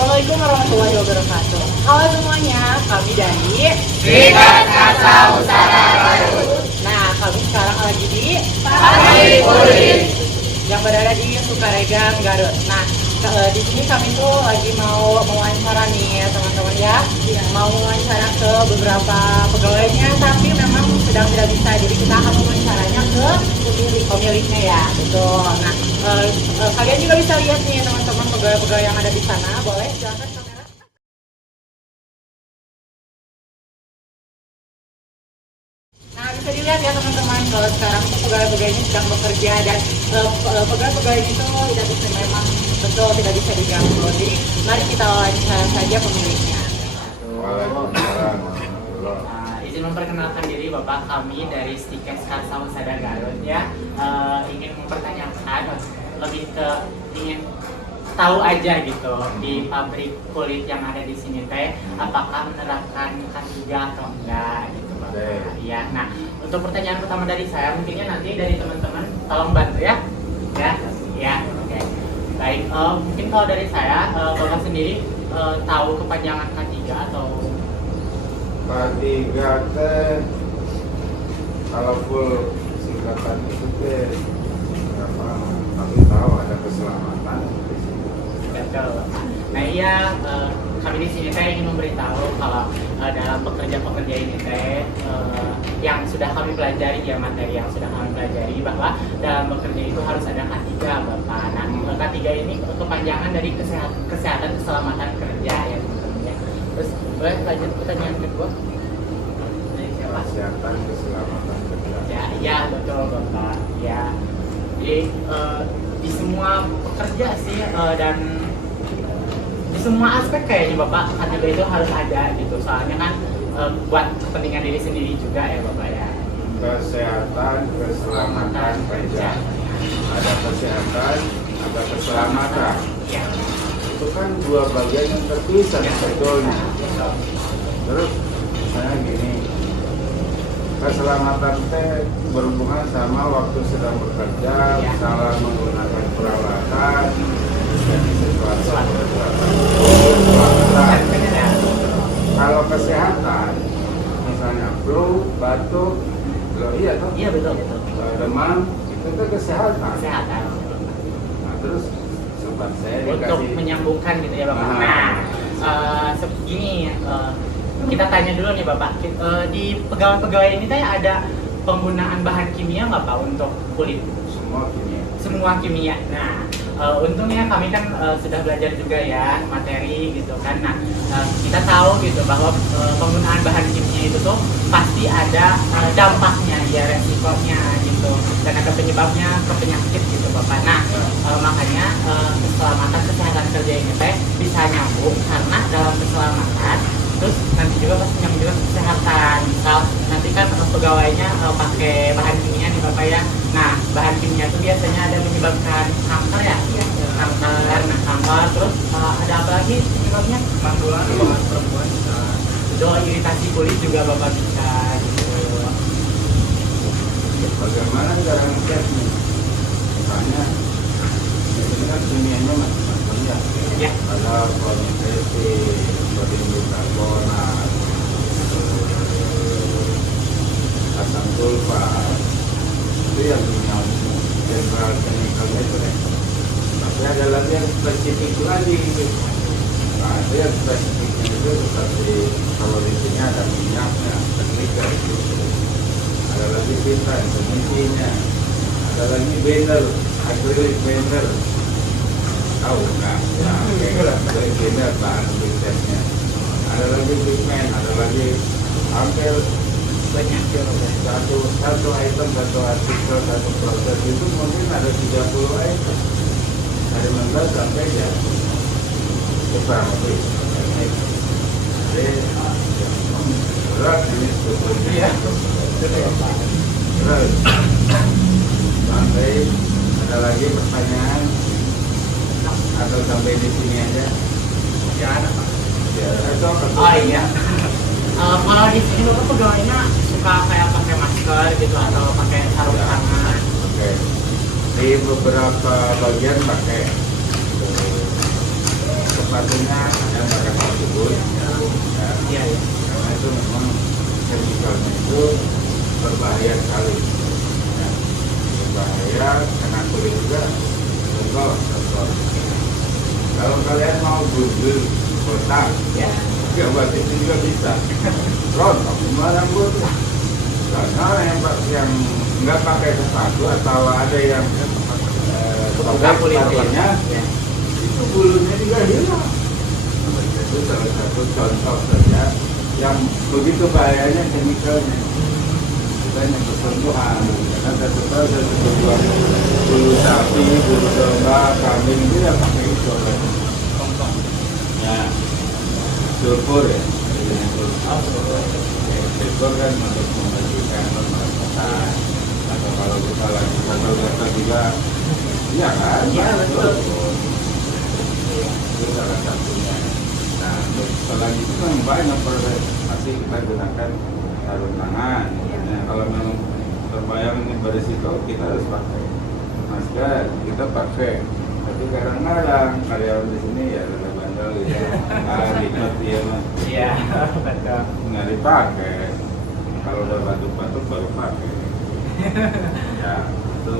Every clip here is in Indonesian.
Assalamualaikum warahmatullahi wabarakatuh. Halo semuanya, kami dari Serikat Kasa Usaha Garut. Nah, kami sekarang lagi di Pabrik Kulit. yang berada di Sukaregang, Garut. Nah, di sini kami tuh lagi mau mewawancara nih ya teman-teman ya. Mau mewawancara ke beberapa pegawainya, tapi memang sedang tidak bisa. Jadi kita akan mewawancaranya ke pemiliknya ya, betul. Nah, kalian juga bisa lihat nih teman-teman pegawai-pegawai yang ada di sana. Boleh silakan kamera. Nah, bisa dilihat ya teman-teman kalau sekarang tuh pegawai-pegawai ini sedang bekerja dan pegawai-pegawai itu tidak bisa memang betul tidak bisa diganggu. Jadi mari kita wawancara saja pemiliknya. Waalaikumsalam. Izin memperkenalkan diri Bapak, kami dari Stikes Kasa Usaha Garut ya. Ingin mempertanyakan lebih ke ingin tahu aja gitu di pabrik kulit yang ada di sini teh apakah menerapkan K3 atau enggak gitu Bapak. Iya. Nah, untuk pertanyaan pertama dari saya mungkinnya nanti dari teman-teman tolong bantu ya. Ya. Oke. Baik, mungkin kalau dari saya Bapak sendiri tahu kepanjangan K3 atau K3 teh kalau full singkatan itu teh apa? Kami tahu ada keselamatan di sini. betul. Nah iya, kami di sini saya ingin memberitahu kalau dalam pekerja-pekerja ini teh yang sudah kami pelajari ya materi yang sudah kami pelajari bahwa dalam bekerja itu harus ada K3 Bapak. Nah K3 ini kepanjangan dari kesehatan keselamatan kerja ya teman-teman ya. Terus boleh lanjut pertanyaan kedua dari siapa? Kesehatan keselamatan kerja. Ya betul Bapak. Ya. Jadi di semua pekerja sih dan di semua aspek kayaknya Bapak K3 itu harus ada gitu. Soalnya kan buat kepentingan diri sendiri juga ya Bapak ya. Kesehatan keselamatan kerja. Ada kesehatan, ada keselamatan. Ya. Itu kan dua bagian yang terpisah sebetulnya. Terus misalnya gini, keselamatan teh berhubungan sama waktu sedang bekerja, Ya. salah menggunakan peralatan, dan sesuatu keselamatan. Kalau kesehatan, misalnya flu, batuk, iya toh? Iya betul betul. Demam, itu tuh kesehatan. Kesehatan. Nah, terus sempat saya Untuk dikasih menyambungkan gitu ya Bapak. Nah. Segini kita tanya dulu nih Bapak. Di pegawai-pegawai ini teh ada penggunaan bahan kimia nggak Pak untuk kulit? semua kimia. Semua kimia. Nah, untungnya kami kan sudah belajar juga ya materi gitu kan. Nah, kita tahu gitu bahwa penggunaan bahan kimia itu tuh pasti ada dampaknya ya, resikonya gitu. Dan ada penyebabnya ke penyakit gitu Bapak. Nah, makanya keselamatan kesehatan kerja ini teh bisa nyambung karena dalam keselamatan terus nanti juga pasti nyambung juga ke kesehatan. Misal nanti kan pegawainya pakai bahan kimia nih Bapak ya. Nah, bahan kimia itu biasanya ada menyebabkan kanker ya, kanker, nah kanker, terus ada apa lagi penyebabnya? Mandulan, perempuan, iritasi kulit juga Bapak bisa gitu. Bagaimana cara ngeceknya? Misalnya, ini kan kimianya macam-macam ya. Ya. Ada polonium, sodium karbonat, asam sulfat, itu yang kimia general chemicalnya itu ya. Tapi ada lagi yang spesifik lagi. Nah, itu yang spesifiknya itu seperti kalau di sini ada minyaknya, tekniknya gitu. Ada lagi pita, emisinya, ada lagi bender, acrylic bender, tahu nggak? Nah, acrylic bender bahan pigmentnya. Ada lagi pigment, ada lagi hampir Banyak ya Bapak. satu item, satu artikel, satu proses itu mungkin ada 30 item, dari 16 sampai ya kurang lebih. Jadi berat ini sebetulnya. Terus sampai ada lagi pertanyaan atau sampai di sini aja? Ya ada Pak. Ya, itu Oh iya. Kalau di sini Bapak pegawainya suka kayak pakai masker gitu atau pakai sarung tangan. Oke. Di beberapa bagian pakai sepatunya yang pakai sepatu boot. Ya, Iya, iya. karena itu memang chemicalnya itu berbahaya sekali. Ya, berbahaya kena kulit juga. Contoh. Kalau kalian mau bubur kotak, Ya. gambar itu juga bisa. Rontok sembarang bud. Karena yang nggak pakai sepatu atau ada yang Buka kulit sepatunya, ya. itu bulunya juga hilang. Itu salah satu contoh saja yang begitu bahayanya chemicalnya. Kita yang bersentuhan, karena saya tahu bulu sapi, bulu domba, kambing itu yang pakai itu. Contoh. Ya, sulfur ya. Sulfur kan untuk membersihkan pernapasan. Atau kalau kita lagi gatal-gatal juga, iya kan? Iya, betul. Itu salah satunya. Nah, untuk selain itu memang banyak proses masih kita gunakan sarung tangan. Nah, kalau memang terbayang ini berisiko, kita harus pakai masker. Kita pakai. Tapi kadang-kadang karyawan di sini ya udah bandel gitu. Ribet dia mah. Iya, betul. Nggak dipakai. Kalau udah batuk-batuk baru pakai. Ya, itu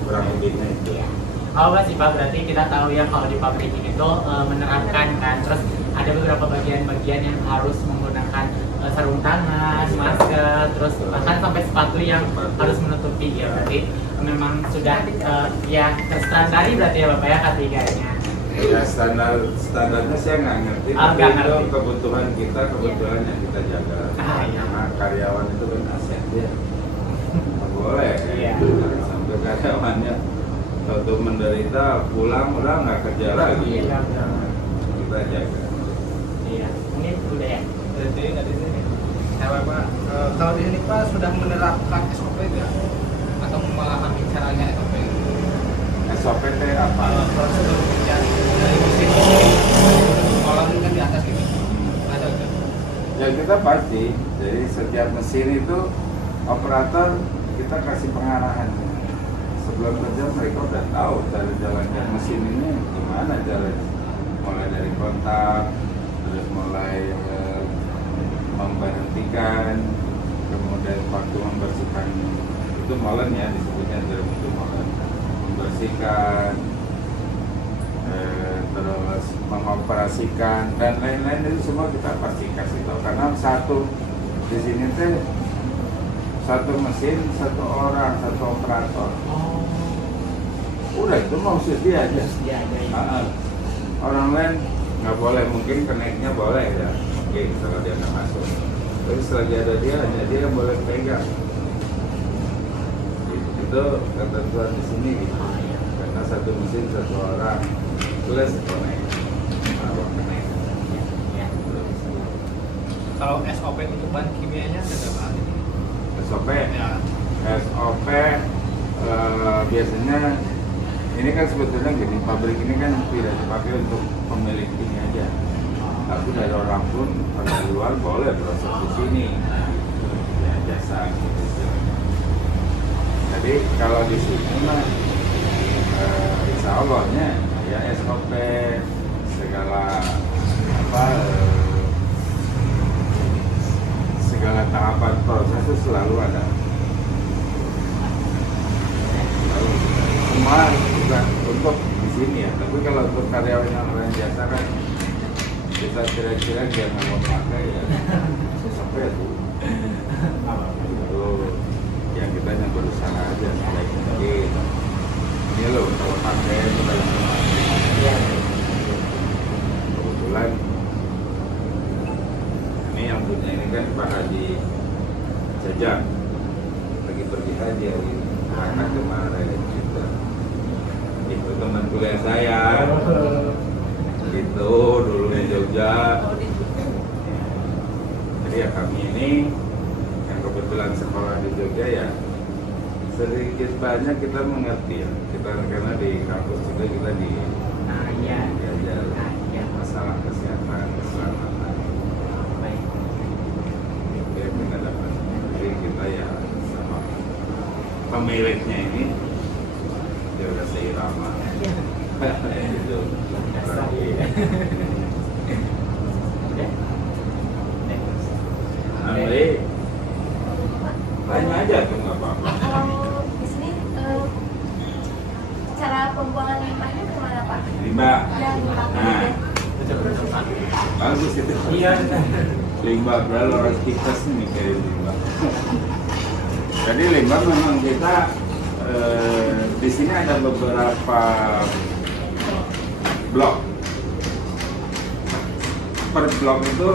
kurang lebihnya itu. Iya. Oh, Mas Ipa, berarti kita tahu ya kalau di pabrik ini tuh menerapkan kan, terus ada beberapa bagian-bagian yang harus menggunakan sarung tangan, masker, terus bahkan sampai sepatu yang harus menutupi ya. Berarti memang sudah ya terstandari berarti ya Bapak ya ketiganya. Ya standarnya saya nggak ngerti, Ah, tapi nggak itu ngerti. kebutuhan kita, kebutuhan yang kita jaga. Ah, iya. Karena karyawan itu kan aset dia. Nggak boleh. Iya. Jangan sampai karyawannya suatu menderita pulang udah nggak kerja lagi. Iya. Jangan. Kita jaga. Iya, ini udah ya. Jadi nggak di sini. Nah, Bapak, kalau di sini Pak sudah menerapkan SOP nggak? Atau memahami caranya SOP? SOP teh apa? Prosedur kerja dari mesin kolam kan di atas ini ada nggak? Ya kita pasti. Jadi setiap mesin itu operator kita kasih pengarahan. Sebelum kerja mereka udah tahu cara jalannya mesin ini gimana caranya. Mulai dari kontak, terus mulai memberhentikan, kemudian waktu membersihkan itu molen ya disebutnya dalam itu molen, membersihkan, terus mengoperasikan dan lain-lain itu semua kita pasti kasih tahu karena satu di sini teh satu mesin satu orang satu operator. Oh, Udah itu mau sedia aja. dia ada ya. Orang lain nggak boleh, mungkin kenaiknya boleh ya, oke kalau dia nggak masuk. Tapi selagi ada dia, hanya dia yang boleh pegang. Itu ketentuan di sini gitu. Karena satu mesin satu orang plus konek, baru kenaik. Ya. Kalau SOP untuk bahan kimianya ada nggak Pak? SOP, Ya. SOP biasanya ini kan sebetulnya gini, pabrik ini kan tidak dipakai untuk pemilik ini aja. Tapi dari orang pun orang luar boleh proses di sini. Ya jasa gitu istilahnya. Jadi kalau di sini mah insya Allahnya ya SOP segala apa segala tahapan proses itu selalu ada. Lalu semua bukan untuk di sini ya, tapi kalau untuk karyawan yang lain biasa kan kita kira-kira dia nggak mau pakai ya sampai itu yang kita yang berusaha aja baik mungkin ini loh kalau pakai itu kalau Iya. kebetulan ini yang punya ini kan Pak Haji Jajang lagi pergi haji hari ini karena kemarin gitu. Itu teman kuliah saya gitu dulu di Jogja. Jadi ya kami ini yang kebetulan sekolah di Jogja ya sedikit banyak kita mengerti ya, kita karena di kampus juga kita Nah, iya. diajar Nah, iya. masalah kesehatan keselamatan. Baik. Ya kita dapat, jadi kita ya sama pemiliknya ini dia udah seirama. Iya. Itu Dasar. berarti Nah, bagus itu. Iya. Limbah berlalu tikus nih kayak limbah. Jadi limbah memang kita di sini ada beberapa blok. Per blok itu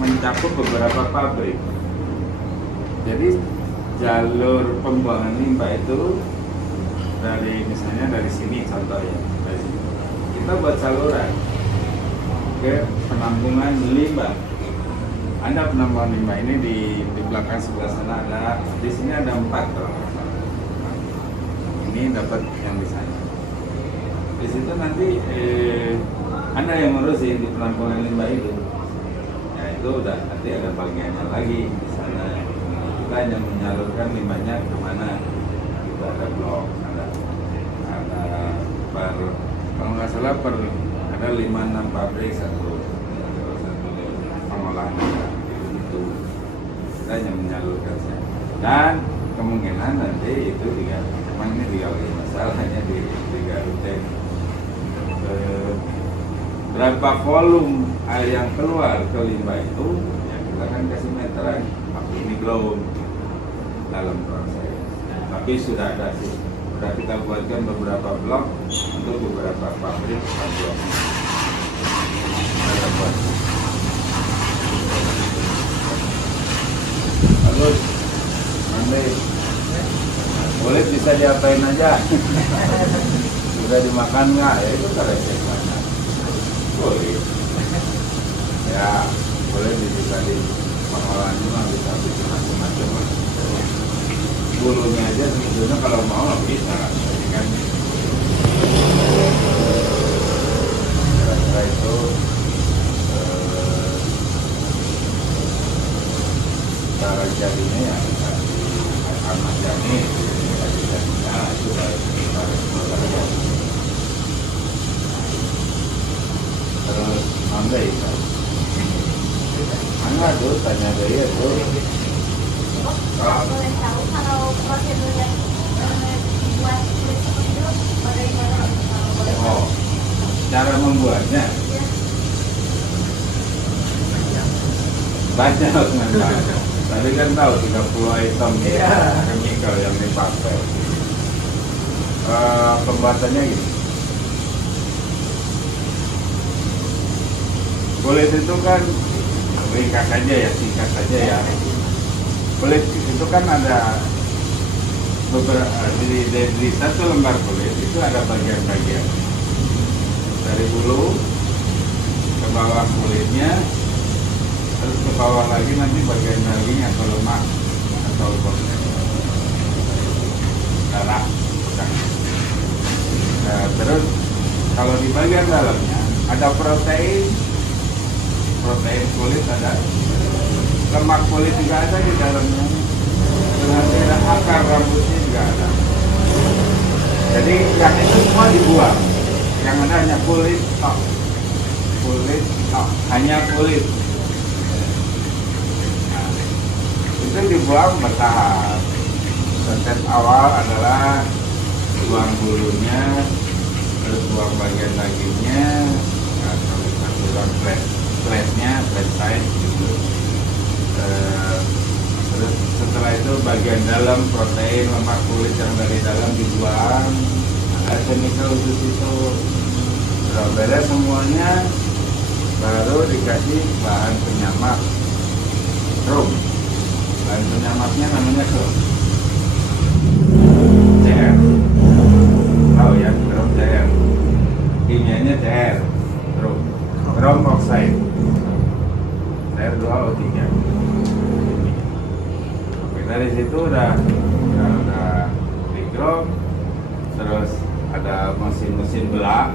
mencakup beberapa pabrik. Jadi jalur pembuangan limbah itu dari misalnya dari sini contoh ya, dari sini. Kita buat saluran ke penampungan limbah. Ada penampungan limbah ini di belakang sebelah sana ada, di sini ada 4 kalau nggak salah. Ini dapat yang di sana. Di situ nanti ada yang ngurusin di penampungan limbah itu. Ya itu udah nanti ada bagiannya lagi di sana. Kita hanya menyalurkan limbahnya kemana. Itu ada blok, ada kalau nggak salah ada 5-6 pabrik satu pengolahan itu. Kita hanya menyalurkan saja. Dan kemungkinan nanti itu memang ini digali masalahnya di Garut. Berapa volume air yang keluar ke limbah itu ya kita kan kasih meteran, tapi ini belum dalam proses. Tapi sudah ada sih, sudah kita buatkan beberapa blok untuk beberapa pabrik blok. Kita buat. Lalu nanti boleh bisa diapain aja. Sudah dimakan nggak? Ya itu kan resep mana? Boleh. Ya boleh bisa di pengolahan juga bisa bikin macam-macam. Bulunya aja sebetulnya kalau mau bisa. Jadi kan kira-kira itu cara jadinya ya Ahmad Yani jadinya itu harus mulai. Terus mana itu? Mana tuh tanya dia tuh. Boleh tahu kalau prosedur yang dibuat kulit seperti itu bagaimana? Boleh tahu? Oh, cara membuatnya banyak memang. Tadi kan tahu 30 item chemical yang dipakai. Pembuatannya gini. Kulit itu kan ringkas saja ya, singkat saja ya. Kulit itu kan ada beberapa di satu lembar kulit itu ada bagian-bagian dari bulu ke bawah kulitnya, terus ke bawah lagi nanti bagian daging atau lemak atau darah. Nah, terus kalau di bagian dalamnya ada protein kulit, ada lemak kulit juga ada di dalamnya, dan ada akar rambutnya juga ada. Jadi yang itu semua dibuang, yang ada hanya kulit tok, hanya kulit. Nah, itu dibuang bertahap. Step awal adalah buang bulunya, terus buang bagian dagingnya, nah, terus buang flashnya, flash side gitu. Terus setelah itu bagian dalam protein, lemak kulit yang dari dalam dibuang, ada chemical khusus itu. Sudah beres semuanya, baru dikasih bahan penyamak chrome. Bahan penyamaknya namanya chrome. CR. Tahu ya, chrome CR. Kimianya CR. Chrome oxide. CR2O3. Oke, dari situ udah di chrome. Terus ada mesin belah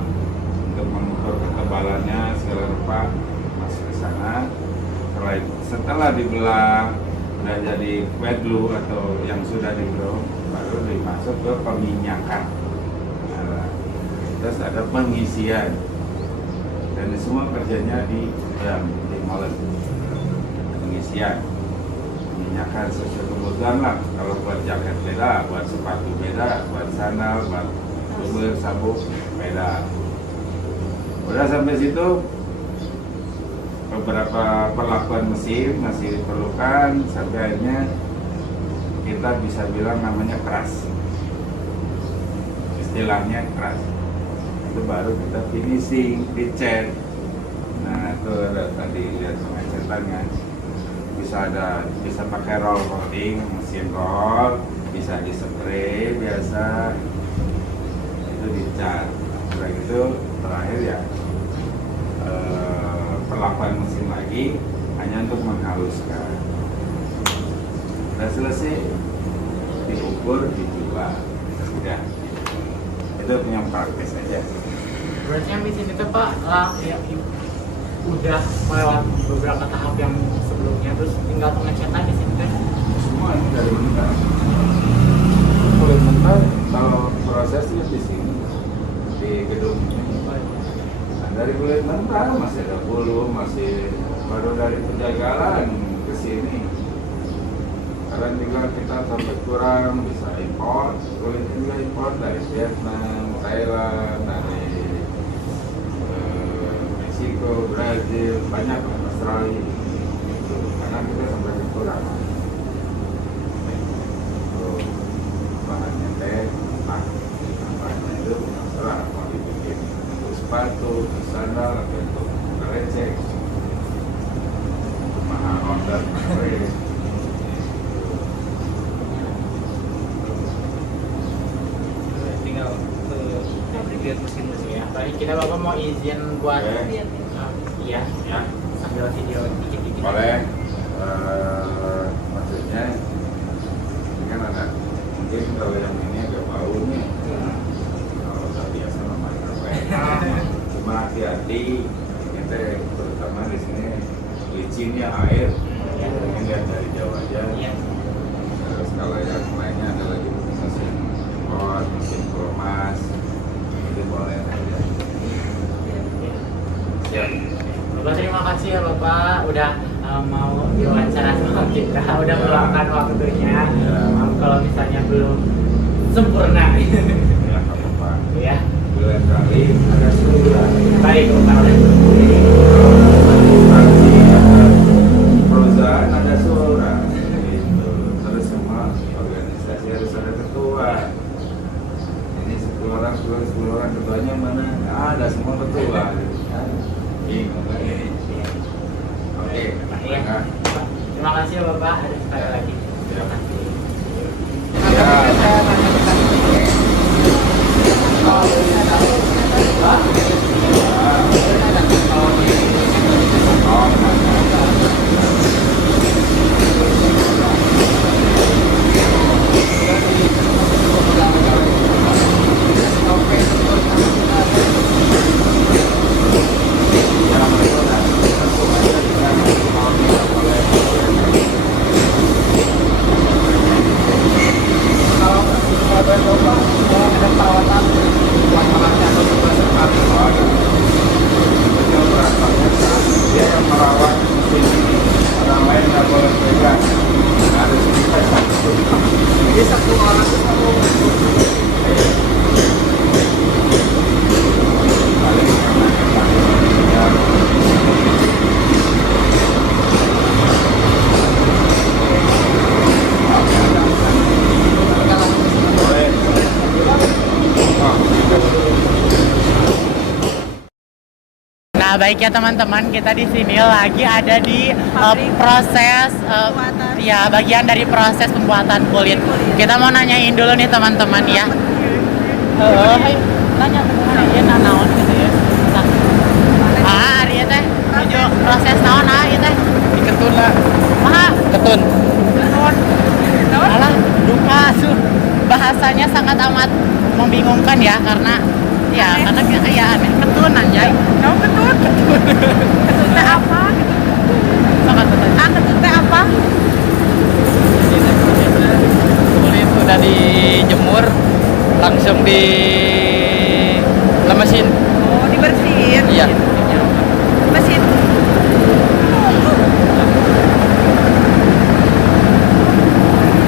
untuk mengukur ketebalannya segala rupa, masuk ke sana. Setelah dibelah udah jadi wet glue atau yang sudah di chrome, baru dimasuk ke peminyakan. Nah, terus ada pengisian, dan semua kerjanya di molen. Pengisian, peminyakan sesuai kebutuhan lah. Kalau buat jaket beda, buat sepatu beda, buat sandal, buat sabuk beda. Udah sampai situ beberapa perlakuan mesin masih diperlukan sampai akhirnya kita bisa bilang namanya keras, istilahnya keras. Itu baru kita finishing, dicat. Nah itu ada tadi lihat pengecatannya, bisa pakai roll coating, mesin roll, bisa di spray biasa, itu dicat. Setelah itu terakhir ya perlakuan mesin lagi hanya untuk menghaluskan. Sudah selesai, diukur, dijual. Sudah. Itu yang praktis aja. Berarti yang di sini tuh Pak ya, udah melewati beberapa tahap yang sebelumnya, terus tinggal pengecetan di sini kan? Semua ini dari mentah. Kulit mentah kalau prosesnya di sini di gedung ini. Nah, dari kulit mentah masih ada bulu, masih baru dari penjagalan ke sini. Karena juga kita sampai kurang bisa impor, kulit juga impor dari Vietnam, Thailand, dari Meksiko, Brazil, banyak Australia. Karena kita sampai kurang. Bahannya teh, bahannya itu terserah mau dibikin untuk sepatu, sandal, atau untuk lecek, mahal order, Tinggal lihat mesin-mesin Ya, tadi kita Bapak mau izin buat Oke. iya, ya. sambil video dikit-dikit. Boleh, maksudnya ini kan ada mungkin kalau yang ini agak bau nih, kalau udah biasa lama cuma hati-hati, kita terutama di sini licinnya air, ini lihat dari jauh aja. Iya. Terus kalau yang lainnya ada lagi mesin pot, mesin kemas, itu boleh aja. Siap. Bapak terima kasih ya Bapak udah mau diwawancara sama kita, udah meluangkan waktunya. Maaf kalau misalnya belum sempurna. Ya, nggak apa-apa. Ya, Bulan kali ada surat. baik Bapak. Pasti ada perusahaan ada surat. Gitu. Terus semua organisasi harus ada ketua. Ini 10 orang, 10 orang ketuanya mana? Nggak ada, semua ketua. Gitu kan. Bingung kan ini. Oke. Iya. Nah, Terima kasih ya Bapak, ada sekali lagi. Terima kasih. ya. Dia yang merawat mesin ini, orang lain nggak boleh pegang. Harus kita satu. Jadi satu orang itu satu. Paling ya. Boleh. Nah, baik ya teman-teman, kita di sini lagi ada di proses ya bagian dari proses pembuatan kulit. Kita mau nanyain dulu nih teman-teman ya. Hai, nanya teman ya naon gitu ya. Ari teh, menuju proses naon ieu teh? Diketun lah. Maha? Ketun. Naon? Alah, duka su. Bahasanya sangat amat membingungkan ya karena karena ya aneh ketun anjay. Kamu ketut? Ketut teh apa? Sama ketun. Ketut teh apa? Kulit udah dijemur langsung di lemesin. Oh, dibersihin. Iya. Mesin.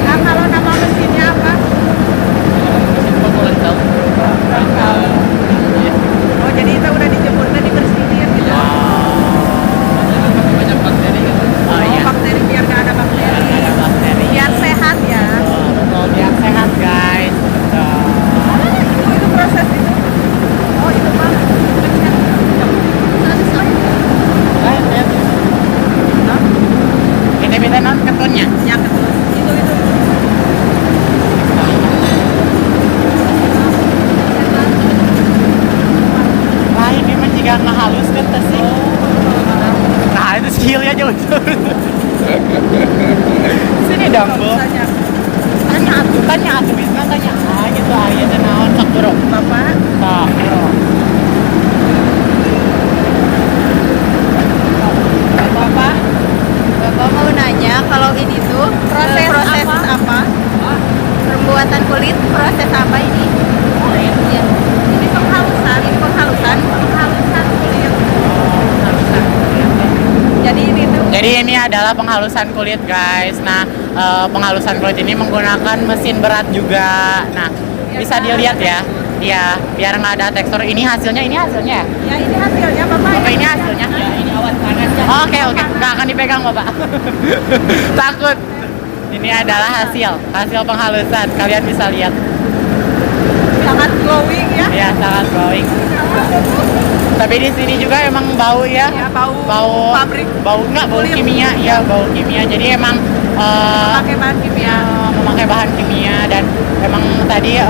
Nah, kalau nama mesinnya apa? Mesin fotolental. Oh, jadi itu udah dijemur dan kecil ya jauh. Sini dong Bu. Tanya atuh bisa tanya gitu aya teh naon sok bro. Bapak, Sok bro. Bapak, Bapak mau nanya kalau ini tuh proses apa? Pembuatan kulit proses apa ini? Kulit. Ya. Ini penghalusan kulit. Jadi ini tuh. Jadi ini adalah penghalusan kulit guys. Nah, penghalusan kulit ini menggunakan mesin berat juga. Nah, bisa dilihat ya. Ya, biar nggak ada tekstur. Ini hasilnya ya? Ya ini hasilnya Bapak. Oke, ini hasilnya. Ya ini awan panasnya. Oke. Nggak akan dipegang Bapak. Takut. Ini adalah hasil penghalusan. Kalian bisa lihat. Sangat glowing ya. Ya, sangat glowing. Tapi di sini juga emang bau ya. Ya, bau pabrik. Bau Kulit. kimia. Ya, bau kimia. Jadi emang Pakai bahan kimia. memakai bahan kimia dan memang tadi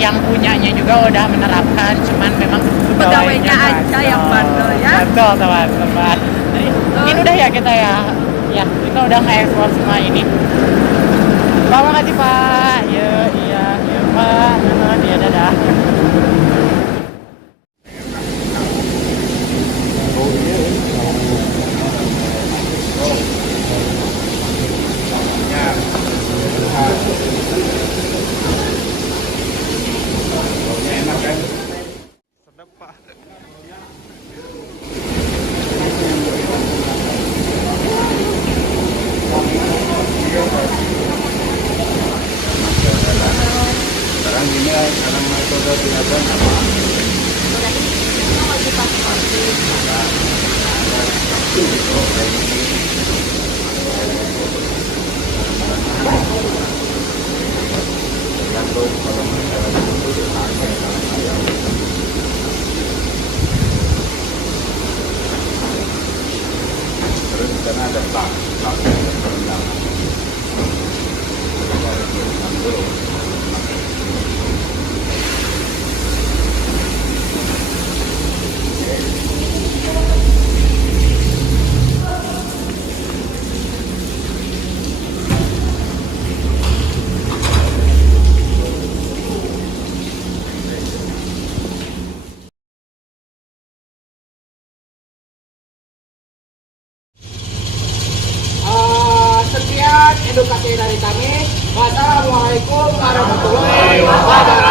yang punyanya juga udah menerapkan, cuman memang Pegawainya aja yang bandel ya. Betul teman-teman. Jadi ini udah ya kita ya kita udah nge-explore semua ini. Pak, makasih Pak. Iya Pak. Iya dadah. Enak kan? Sekarang ini karena metode biasa apa? Tergantung kalau masyarakat itu dipakai kalau saya. Terus karena ada tak yang terendam. Kita harus berusaha dulu. Sekian edukasi dari kami. Wassalamualaikum warahmatullahi wabarakatuh.